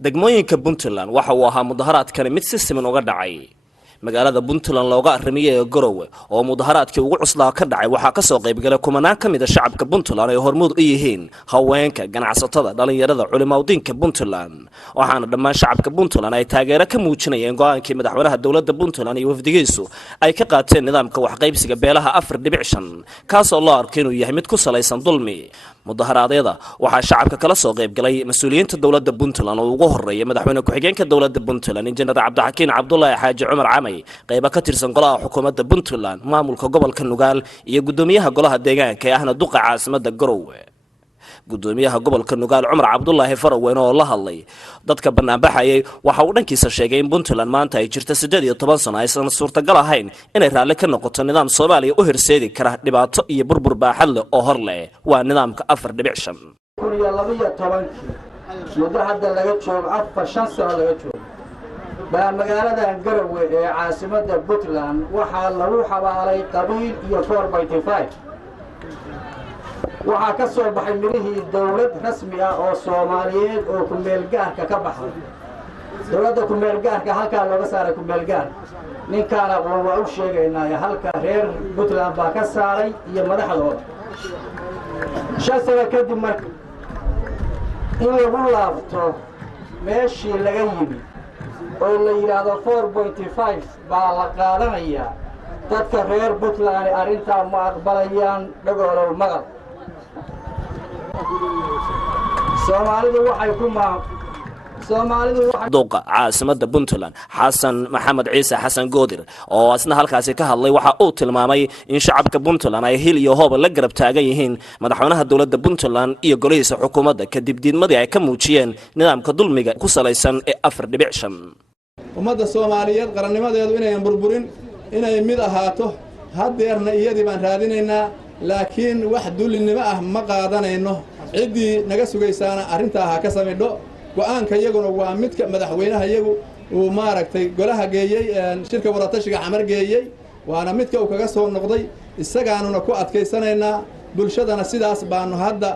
degmooyinka Puntland waxa uu ahaa mudaharaadkan mid si siman uga dhacay magaalada Puntland looga arrimiyay Garowe oo mudaharaadkii ugu cuslaa ka dhacay waxa ka soo qayb galay kumanaan ka mid ah shacabka Puntland ay hormuud u yihiin haweenka ganacsatada dhalinyarada culimada Puntland waxaana dhammaan shacabka Puntland ay taageero ka muujinayeen go'aankii madaxweynaha dawladda Puntland iyo wafdigiisu ay ka qaateen nidaamka wax qaybsiga beelaha 4.5 kaas oo loo arkay inuu yahay mid ku salaysan dulmi mudaharaadada waxa shacabka kala soo qayb galay mas'uuliyiinta dawladda Puntland oo ugu horeeyay madaxweyne ku-xigeenka dawladda Puntland injineer Cabdixakiin Cabdullaahi Xaaji Cumar Camay qayb ka tirsan golaha xukuumadda Puntland maamulka gobolka Nugaal iyo gudoomiyaha golaha deegaanka ee ahna duqa caasimadda Garowe gudoomiyaha gobolka Nugaal Cumar Cabdullaahi Faraweyne oo la hadlay dadka banaanbaxayay waxa uu dhankiisa sheegay in Puntland maanta ay jirto 18 sano aysan suurtagal ahayn inay raali ka noqoto nidaam Soomaaliya u horseedi kara dhibaato iyo burbur baaxad leh oo hor leh waa nidaamka 4.5 muddo hadda laga joogo 5 sano laga joogo baa magaalada Garowe ee caasimadda Puntland waxa lagu xabaalay qabiil iyo 4.5 waxa ka soo baxay mirihii dawlad rasmi ah oo Soomaaliyeed oo ku meel gaarka ka baxay dawladda ku meel gaarka halka looga saaray ku meel gaar ninkaana waa u sheegaynaa halka reer Puntland baa ka saaray iyo madaxdooda shaqada kadib markii in lagu laabto meeshii laga yimi oo la yiraahdo 4.5 baa la qaadanaya dadka reer Puntland arinta ma aqbalayaan dhagoolow magal Soomaalidu waxay duqa caasimadda Puntland Xasan Maxamed Ciise Xasan Goodir oo asna halkaasi ka hadlay waxa uu tilmaamay in shacabka Puntland ay hil iyo hoob la garab taagan yihiin madaxweynaha dawladda Puntland iyo golihiisa xukuumadda kadib diidmadii ay ka muujiyeen nidaamka dulmiga ku salaysan ee 4.5 ummadda Soomaaliyeed qarannimadeedu inay burburin inay mid ahaato hadeerna iyadii baan raadinaynaa laakiin wax dulinimo ah ma qaadanayno cidii naga sugaysaana arintaa ha ka sameeyo go'aanka iyaguna waa midka madaxweynaha iyagu uu maaragtay golaha geeyay shirka waratashiga xamar geeyay waana midka uu kaga soo noqday isagaanuna ku adkaysanayna bulshadana sidaas baanu hadda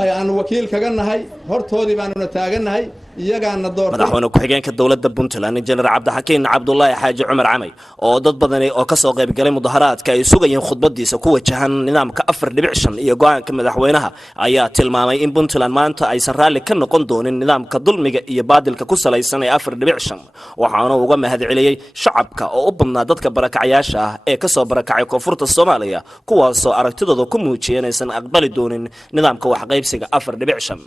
aan wakiil kaga nahay hortoodii baanu taaganahay iyagaana door madaxweyne ku-xigeenka dawladda Puntland injineer Cabdixakiin Cabdullaahi Xaaji Cumar Camay oo dad badan oo ka soo qayb galay mudaharaadka ay sugayeen khudbadiisa ku wajahan nidaamka 4.5 iyo go'aanka madaxweynaha ayaa tilmaamay in Puntland maanta aysan raali ka noqon doonin nidaamka dulmiga iyo baadilka ku salaysan ee 4.5 waxaana uga mahadceliyay shacabka oo u badnaa dadka barakacayaasha ah ee ka soo barakacay koonfurta Soomaaliya kuwaas oo aragtidooda ku muujiyeen aysan aqbali doonin nidaamka wax qaybsiga 4.5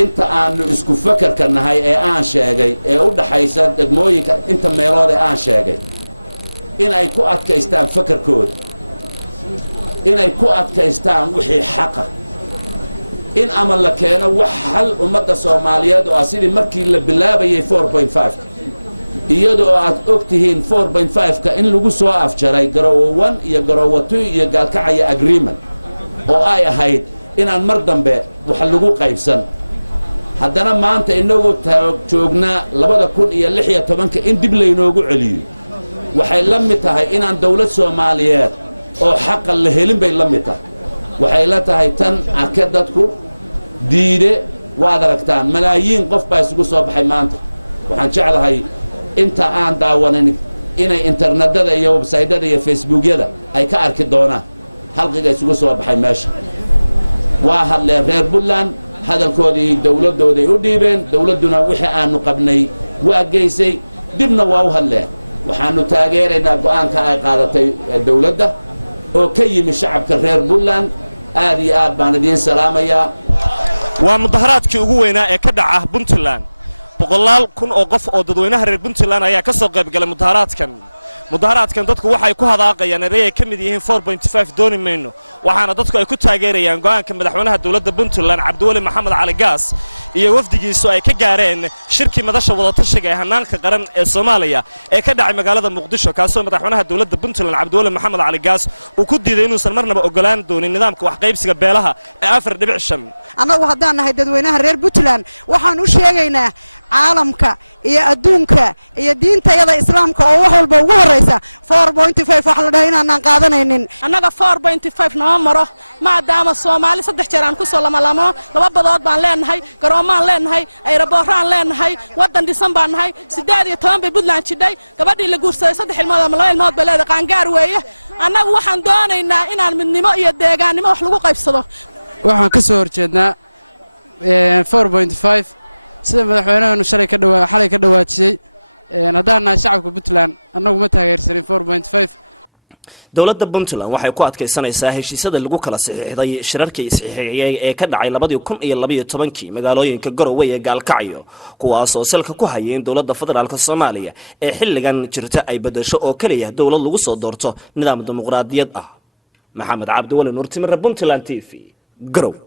inta aanu isku fakarka nahay ee aan sheegay ee u dhaxaysa degmooyinka inta meelood ee aan sheegay in ay ku adkaystaan fakarkooda in ay ku adkaystaan wixii xaqa in ama la keeno wax hal ummadda Soomaaliyeed oo sidii markii la bilaabayay 4.5 iyadoo aad ogtihiin 4.5 ka in lagu soo afjaray Garowe 1 iyo Garowe 2 iyo Gaalkacyo agreement oo ay ahayd inaan mar dambe wax lagu qaybsan haddana maanta inagu joognaa 2016 in dib laynoogu celiyo waxay la mid tahay inaan dawlad Soomaaliyeed oo xaq la helin bay la mid tahay waxay la tahay tan arke dadku diide waad aragtaan malaayiin qof baa isugu soo baxay maanta waxaan jeclahay inta aan daawanin inay internetada iyo website-yada iyo facebookyada ay ka arki doonaan halqiga isugu soo baxay meesha waa hadleen reer Puntland hadalkoodii dawladooday u dhiibeen dawladuna wixii aanu qabnay waa geysay dibna waa u hadleen waxaanu taageeraynaa go'aanka ay qaadatay dawladda oo ka yimi shacabka reer Puntland aad iyo aad baan idin salaamayaa waa mudaharaadkii ugu weynaa ee ka dhaca Puntland boqolaal kun oo qof oo dadweynaha reer Puntland ayaa ka soo qayb galay mudaharaadkan dadku waxay ku hadaaqayaan inay ka mid yihiin 4.5 dooni mayno waxaana dadku ay ku taageerayaan go'aanka madaxweynaha dawladda Puntland Cabdiweli Maxamed Cali Gaas iyo wafdigiisu ay ka gaareen shirkii madasha wadatashiga ee hanaanka qaran ee Soomaaliya ee ka dhacay magaalada Muqdisho kaasoo madaxweynaha dawladda Puntland Cabdiweli Maxamed Cali Gaas uu ku diiday inuusan marnaba ogolaan doonin nidaamka wax qaybsiga beelaha ee 4.5 anagu haddaan nahay dadweynaha reer Puntland waxaan u sheegaynaa caalamka iyo adduunka iyo diintayada islaamka oo wax walba ugu horeeya sheegaysa 4.5 wax la dhahay inaan qaadanaynin annaga 4.5 noo maro maadaama Soomaali 3 jeer aan ku soo lama laba badood baan leenahay garoomaan leenahay ayrabooraan leenahay wadan dhisan baan nahay 18 bay Puntland jidhay gabadhii la guursaday 3 ilmood ama 2 ilmood bay leedahay qaangaar weeye annagu waxaan doonaynaa inaan midnimo iyo deegaannimo wax lagu qaybsado waxaan ka soo horjeednaa 4.5 sida madaxweynaha shalay ka dhawaajiyay haddaan shacabka Puntland annagu ma taageersanin 4.5 dowladda Puntland waxay ku adkaysanaysaa heshiisyada lagu kala saxiixday shirarkii saxiixiyay ee ka dhacay 2012 magaalooyinka Garowe iyo Gaalkacyo kuwaas oo salka ku hayeen dowladda federaalka Soomaaliya ee xilligan jirta ay bedesho oo kaliya dowlad lagu soo doorto nidaam dimuqraadiyad ah maxamed cabdi wali nuur timir Puntland TV Garowe